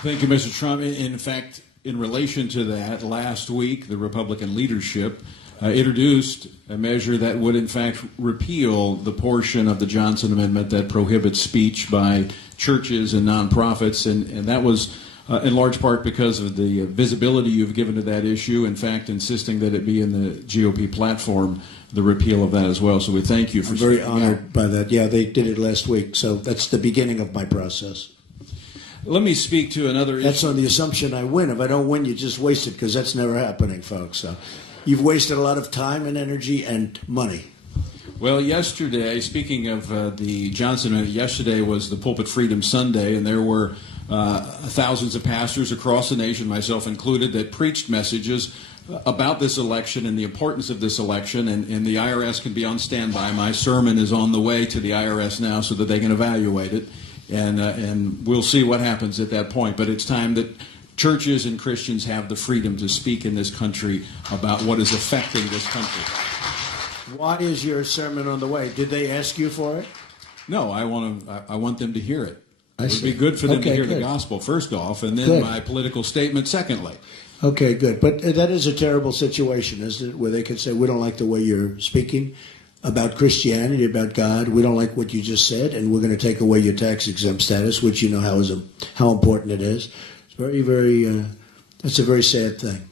Thank you, Mr. Trump. In fact, in relation to that, last week, the Republican leadership introduced a measure that would, in fact, repeal the portion of the Johnson Amendment that prohibits speech by churches and nonprofits, and that was in large part because of the visibility you've given to that issue, in fact, insisting that it be in the GOP platform, the repeal of that as well. So we thank you for very honored by that. Yeah, they did it last week, so that's the beginning of my process. Let me speak to another issue. That's on the assumption I win. If I don't win, you just waste it, because that's never happening, folks. So you've wasted a lot of time and energy and money. Well, yesterday, speaking of the Johnson Amendment, yesterday was the Pulpit Freedom Sunday, and there were thousands of pastors across the nation, myself included, that preached messages about this election and the importance of this election, and the IRS can be on standby. My sermon is on the way to the IRS now so that they can evaluate it, and we'll see what happens at that point. But it's time that churches and Christians have the freedom to speak in this country about what is affecting this country. Why is your sermon on the way? Did they ask you for it? No, I want them to hear it. It would see. be good for them to hear good. the gospel, first off, and then Good. my political statement, secondly. Okay, good. But that is a terrible situation, isn't it, where they could say, we don't like the way you're speaking about Christianity, about God. We don't like what you just said, and we're going to take away your tax-exempt status, which you know how important it is. It's very, very, that's a very sad thing.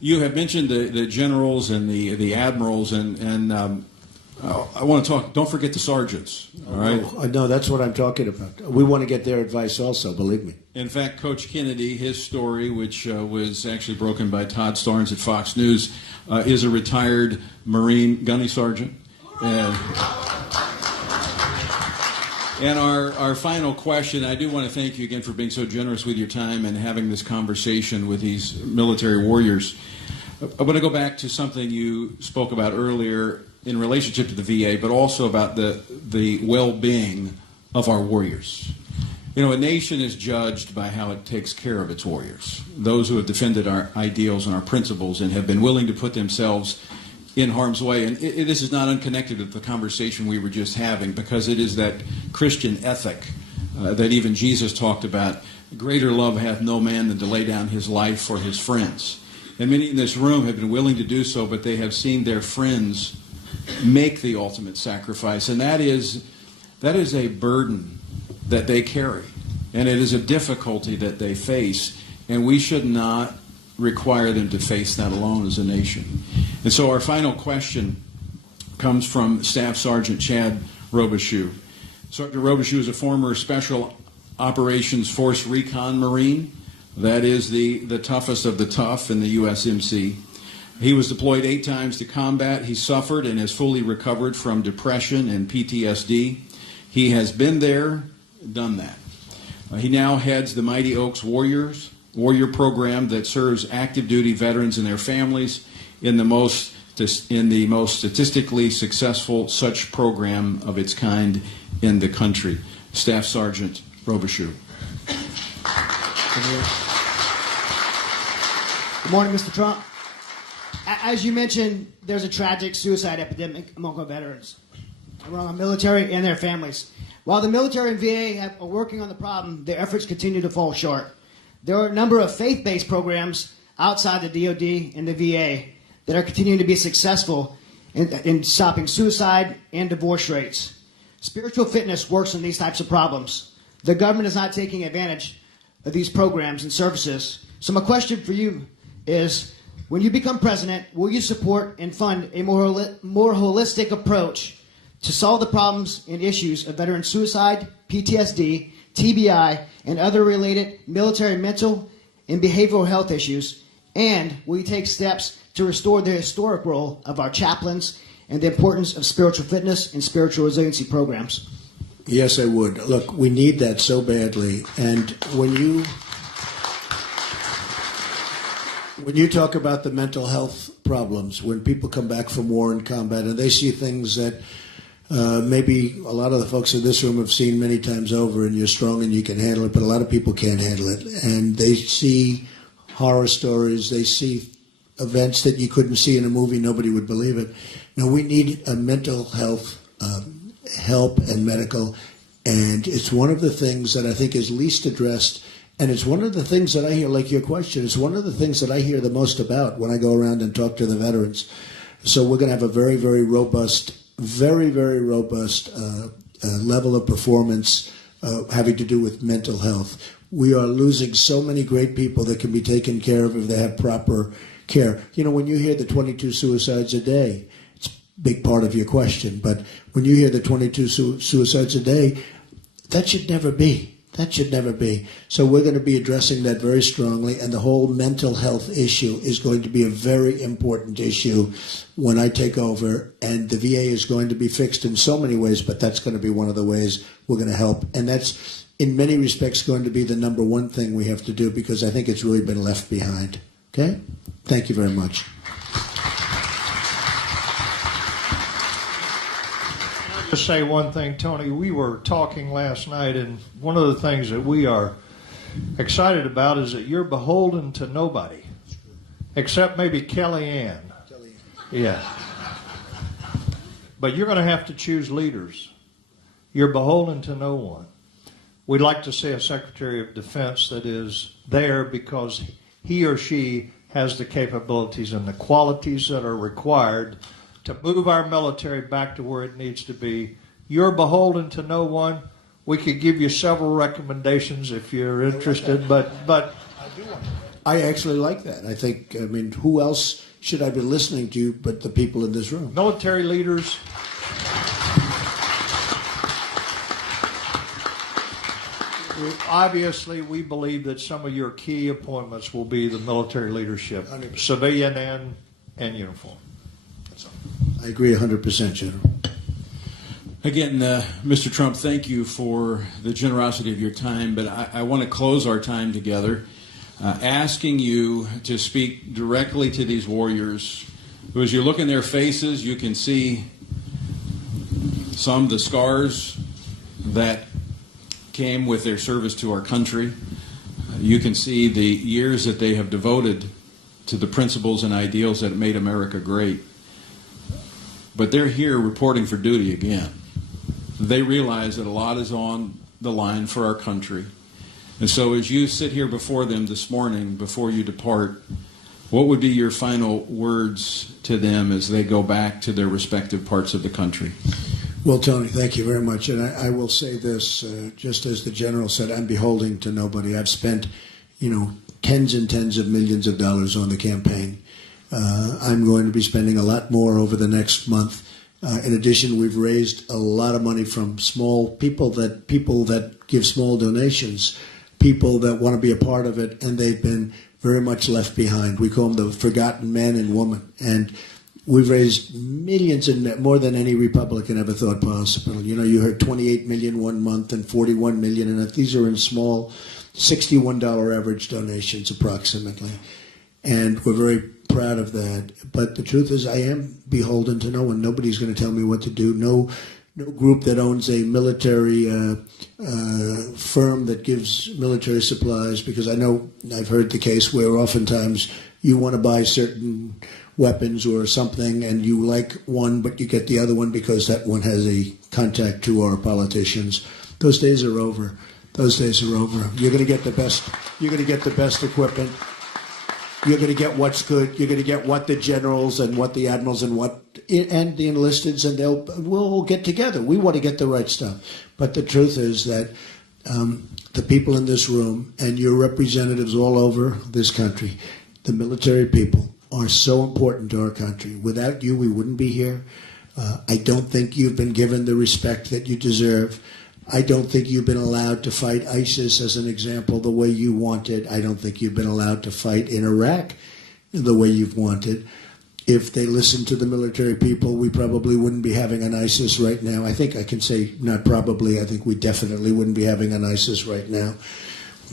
You have mentioned the generals and the admirals, and I want to talk. Don't forget the sergeants. All right. No, that's what I'm talking about. We want to get their advice also. Believe me. In fact, Coach Kennedy, his story, which was actually broken by Todd Starnes at Fox News, is a retired Marine gunny sergeant. And our final question, I do want to thank you again for being so generous with your time and having this conversation with these military warriors. I want to go back to something you spoke about earlier in relationship to the VA, but also about the well-being of our warriors. You know, a nation is judged by how it takes care of its warriors, those who have defended our ideals and our principles and have been willing to put themselves in harm's way. And this is not unconnected with the conversation we were just having, because it is that Christian ethic that even Jesus talked about. Greater love hath no man than to lay down his life for his friends. And many in this room have been willing to do so, but they have seen their friends make the ultimate sacrifice. And that is a burden that they carry. And it is a difficulty that they face. And we should not require them to face that alone as a nation. And so our final question comes from Staff Sergeant Chad Robichaux. Sergeant Robichaux is a former Special Operations Force Recon Marine. That is the toughest of the tough in the USMC. He was deployed 8 times to combat. He suffered and has fully recovered from depression and PTSD. He has been there, done that. He now heads the Mighty Oaks Warrior program that serves active duty veterans and their families in the most statistically successful such program of its kind in the country. Staff Sergeant Robichaux. Good morning, Mr. Trump. as you mentioned, there's a tragic suicide epidemic among our veterans, among our military and their families. While the military and VA are working on the problem, their efforts continue to fall short. There are a number of faith-based programs outside the DoD and the VA that are continuing to be successful in stopping suicide and divorce rates. Spiritual fitness works on these types of problems. The government is not taking advantage of these programs and services. So my question for you is, when you become president, will you support and fund a more holistic approach to solve the problems and issues of veteran suicide, PTSD, TBI, and other related military mental and behavioral health issues? And will you take steps to restore the historic role of our chaplains and the importance of spiritual fitness and spiritual resiliency programs? Yes, I would. Look, we need that so badly. And when you talk about the mental health problems, when people come back from war and combat and they see things that maybe a lot of the folks in this room have seen many times over, and you're strong and you can handle it, but a lot of people can't handle it. And they see horror stories, they see events that you couldn't see in a movie, nobody would believe it. No, we need a mental health help and medical, and it's one of the things that I think is least addressed, and it's one of the things that I hear, like your question, it's one of the things that I hear the most about when I go around and talk to the veterans. So we're going to have a very, very robust level of performance having to do with mental health. We are losing so many great people that can be taken care of if they have proper care. You know, when you hear the 22 suicides a day, it's a big part of your question, but when you hear the 22 suicides a day, that should never be. That should never be. So we're going to be addressing that very strongly, and the whole mental health issue is going to be a very important issue when I take over, and the VA is going to be fixed in so many ways, but that's going to be one of the ways we're going to help. And that's, in many respects, going to be the number one thing we have to do, because I think it's really been left behind. Okay? Thank you very much. Just say one thing, Tony. We were talking last night, and one of the things that we are excited about is that you're beholden to nobody, except maybe Kellyanne. Yeah. But you're going to have to choose leaders. You're beholden to no one. We'd like to see a Secretary of Defense that is there because he or she has the capabilities and the qualities that are required to move our military back to where it needs to be. You're beholden to no one. We could give you several recommendations if you're interested, but I actually like that. I think, who else should I be listening to but the people in this room? Military leaders. Obviously, we believe that some of your key appointments will be the military leadership, 100%. Civilian and uniform. I agree 100%, General. Again, Mr. Trump, thank you for the generosity of your time, but I want to close our time together asking you to speak directly to these warriors who, as you look in their faces, you can see some of the scars that came with their service to our country. You can see the years that they have devoted to the principles and ideals that made America great. But they're here reporting for duty again. They realize that a lot is on the line for our country. And so as you sit here before them this morning, before you depart, what would be your final words to them as they go back to their respective parts of the country? Well, Tony, thank you very much. And I will say this, just as the General said, I'm beholden to nobody. I've spent, tens and tens of millions of dollars on the campaign. I'm going to be spending a lot more over the next month. In addition, we've raised a lot of money from people that give small donations, people that want to be a part of it, and they've been very much left behind. We call them the forgotten man and woman. And we've raised millions, and more than any Republican ever thought possible. You heard 28 million one month and 41 million, and these are in small $61 average donations approximately. And we're very proud of that. But the truth is, I am beholden to no one. Nobody's going to tell me what to do. no group that owns a military firm that gives military supplies, because I know I've heard the case where oftentimes you want to buy certain weapons or something and you like one but you get the other one because that one has a contact to our politicians. Those days are over. Those days are over. You're going to get the best. You're going to get the best equipment. You're going to get what's good. You're going to get what the generals and what the admirals and the enlisteds, and we'll get together. We want to get the right stuff. But the truth is that the people in this room and your representatives all over this country, the military people, are so important to our country. Without you, we wouldn't be here. I don't think you've been given the respect that you deserve. I don't think you've been allowed to fight ISIS, as an example, the way you wanted. I don't think you've been allowed to fight in Iraq the way you've wanted. If they listened to the military people, we probably wouldn't be having an ISIS right now. I think I can say, not probably, I think we definitely wouldn't be having an ISIS right now.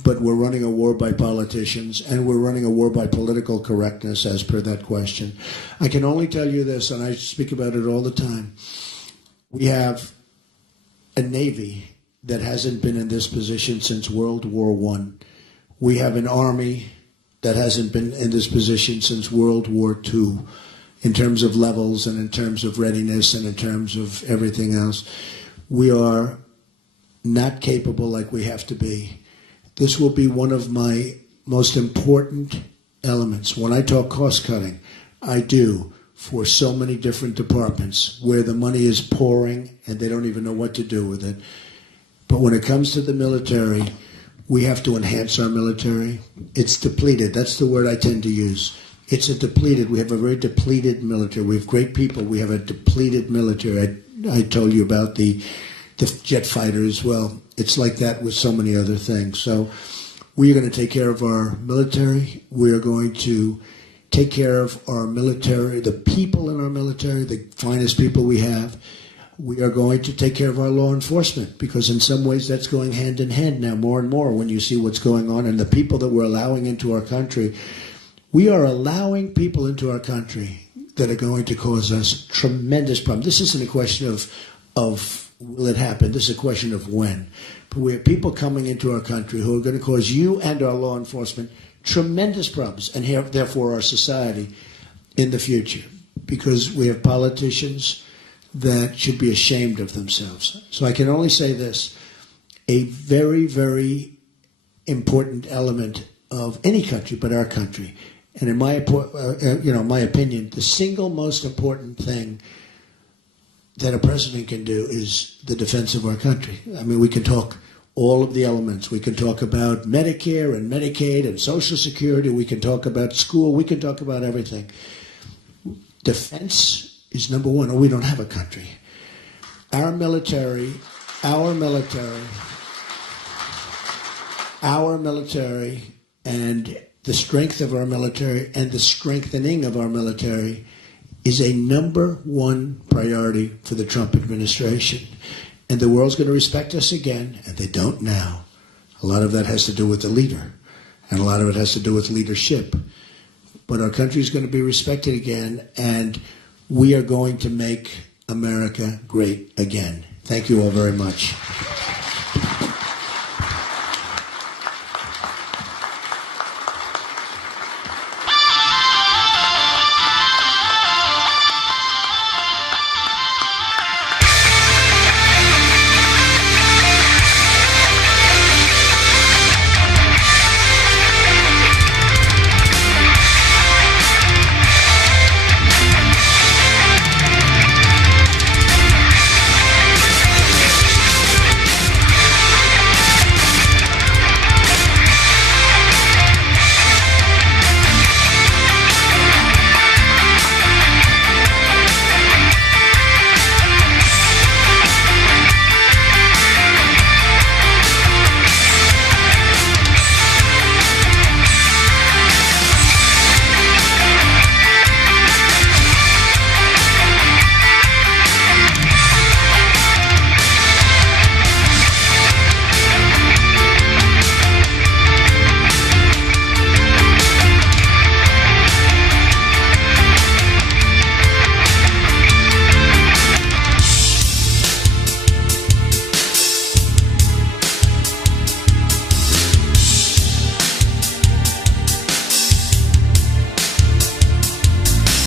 But we're running a war by politicians, and we're running a war by political correctness, as per that question. I can only tell you this, and I speak about it all the time. We have a Navy that hasn't been in this position since World War I. We have an Army that hasn't been in this position since World War II, in terms of levels and in terms of readiness and in terms of everything else. We are not capable like we have to be. This will be one of my most important elements. When I talk cost cutting, I do for so many different departments where the money is pouring and they don't even know what to do with it. But when it comes to the military, we have to enhance our military. It's depleted. That's the word I tend to use. It's we have a very depleted military. We have great people. We have a depleted military. I told you about the jet fighters. Well, it's like that with so many other things. So we are going to take care of our military. We are going to take care of our military, the people in our military, the finest people we have. We are going to take care of our law enforcement, because in some ways that's going hand in hand now more and more when you see what's going on and the people that we're allowing into our country. We are allowing people into our country that are going to cause us tremendous problems. This isn't a question of will it happen? This is a question of when. But we have people coming into our country who are going to cause you and our law enforcement tremendous problems, and therefore our society in the future, because we have politicians that should be ashamed of themselves. So I can only say this: a very, very important element of any country but our country, and in my opinion, the single most important thing that a president can do is the defense of our country. I mean, we can talk all of the elements. We can talk about Medicare and Medicaid and Social Security. We can talk about school. We can talk about everything. Defense is number one, or we don't have a country. Our military, and the strength of our military and the strengthening of our military is a number one priority for the Trump administration. And the world's going to respect us again, and they don't now. A lot of that has to do with the leader, and a lot of it has to do with leadership. But our country is going to be respected again, and we are going to make America great again. Thank you all very much.